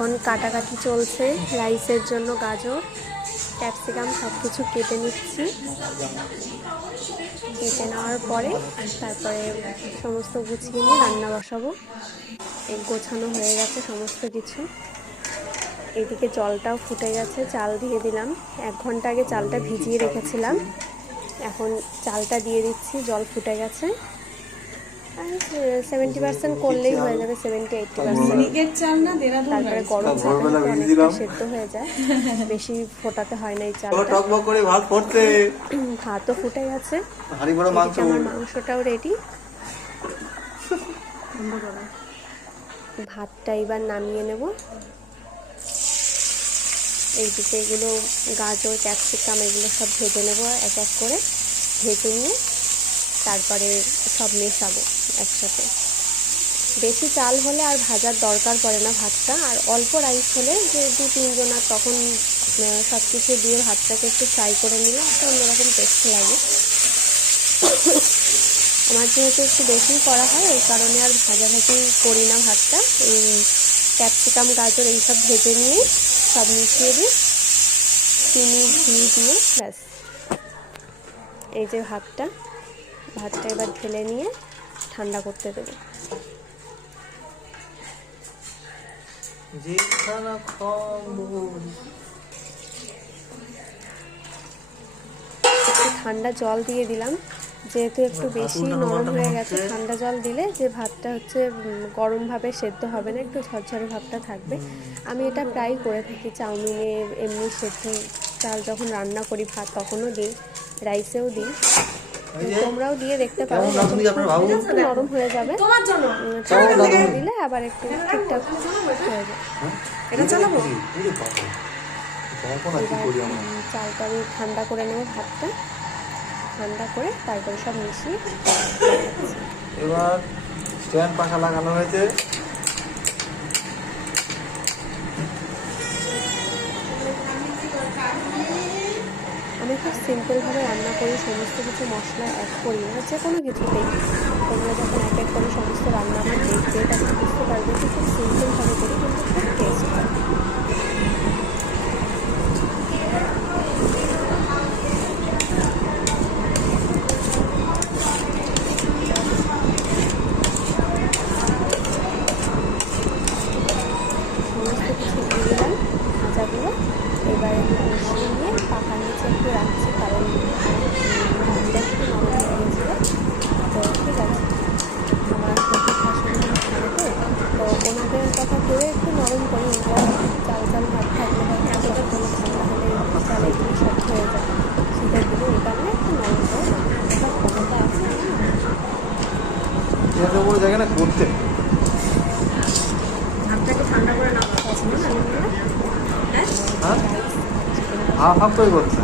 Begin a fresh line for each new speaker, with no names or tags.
এখন কাটাকাটি চলছে, রাইসের জন্য গাজর, ক্যাপসিকাম সব কিছু কেটে নিচ্ছি। কেটে নেওয়ার পরে তারপরে সমস্ত গুছিয়ে নিয়ে রান্না বসাবো। এই গোছানো হয়ে গেছে সমস্ত কিছু। এদিকে জলটাও ফুটে গেছে, চাল দিয়ে দিলাম। এক ঘণ্টা আগে চালটা ভিজিয়ে রেখেছিলাম। এখন চালটা দিয়ে দিচ্ছি, জল ফুটে গেছে। সেভেন্টি পার্সেন্ট করলেই হয়ে যাবে সেভেন্টি এইটটি পার্সেন্ট।
মিনিকেট চাল না
তারপরে গরম
ভোরবেলা।
সেদ্ধ হয়ে যায় বেশি ফোটাতে হয় না এই
টকবক করে ভাত
ভাতও ফুটে গেছে।
মাংস।
আমার মাংসটাও রেডি ভাতটা এবার নামিয়ে নেব। এইদিকে এগুলো গাজর ক্যাপসিকাম এগুলো সব ভেজে নেব এক এক করে ভেজে নিয়ে। তারপরে সব মেশাবো একসাথে। বেশি চাল হলে আর ভাজার দরকার পড়ে না ভাতটা, আর অল্প রাইস হলে যে দু তিনজন আর তখন সব কিছু দিয়ে ভাতটাকে একটু ফ্রাই করে নিলে একটা অন্যরকম টেস্ট লাগে। আমার যেহেতু একটু বেশি করা হয়, এই কারণে আর ভাজাভাজি করি না ভাতটা। এই ক্যাপসিকাম, গাজর এইসব ভেজে নিয়ে সব মিশিয়ে দিই। চিনি, ঘি দিয়ে, ব্যাস। এই যে ভাতটা। ভাতটা এবার ঢেলে নিয়ে ঠান্ডা করতে দেবো। একটু ঠান্ডা জল দিয়ে দিলাম। যেহেতু একটু বেশি নরম হয়ে গেছে ঠান্ডা জল দিলে যে ভাতটা হচ্ছে গরমভাবে সেদ্ধ হবে না একটু ঝরঝরে ভাবটা থাকবে। আমি এটা প্রায় করে থাকি চাউমিনে এমনি সেদ্ধ চাল যখন রান্না করি ভাত তখনও দিই রাইসেও দিই। তোমরাও দিয়ে দেখতে পারো। একটু নরম হয়ে যাবে। দিলে আবার একটু ঠিকঠাক হয়ে যাবে
এটা চালাবো?
ওরে বাবা কখন আর কি
এবার
করি আমরা?
উম, চালটা আমি ঠান্ডা করে নেব ভাতটা। ঠান্ডা করে তারপরে সব মিশিয়ে
এবার স্ট্যান্ড পাখা লাগানো হয়েছে।
আমি খুব সিম্পলভাবে রান্না করি সমস্ত কিছু মশলা অ্যাড করি। না যে কোনো কিছুতেই। তোমরা যখন এক এক করে সমস্ত রান্না আমার দেখবে, তখন বুঝতে পারবে খুব সিম্পলভাবে করি কিন্তু খুব টেস্ট হয় সমস্ত কিছু দিয়ে দিলাম ভাজাগুলো এবার একটু মিশিয়ে নিয়ে পাকা নিচে একটু রাখছি কারণ উম, ভাতটা একটু নরম হয়ে গেছিল তো ঠিক আছে আমার শ্বশুর শাশুড়ি খাবে তো তো ওনাদের কথা ভেবে একটু নরম করি ওনারা চাল চাল ভাত থাকলে বা এতটা কোনো ঠান্ডা হলে চাল একটু সেদ্ধ হয়ে যায় শীতের দিনে এই কারণে একটু নরম করে এটা ক্ষমতা আছে
তো কোনো জায়গায় না করতে হ্যাঁ? হাফ হাফ করে করছে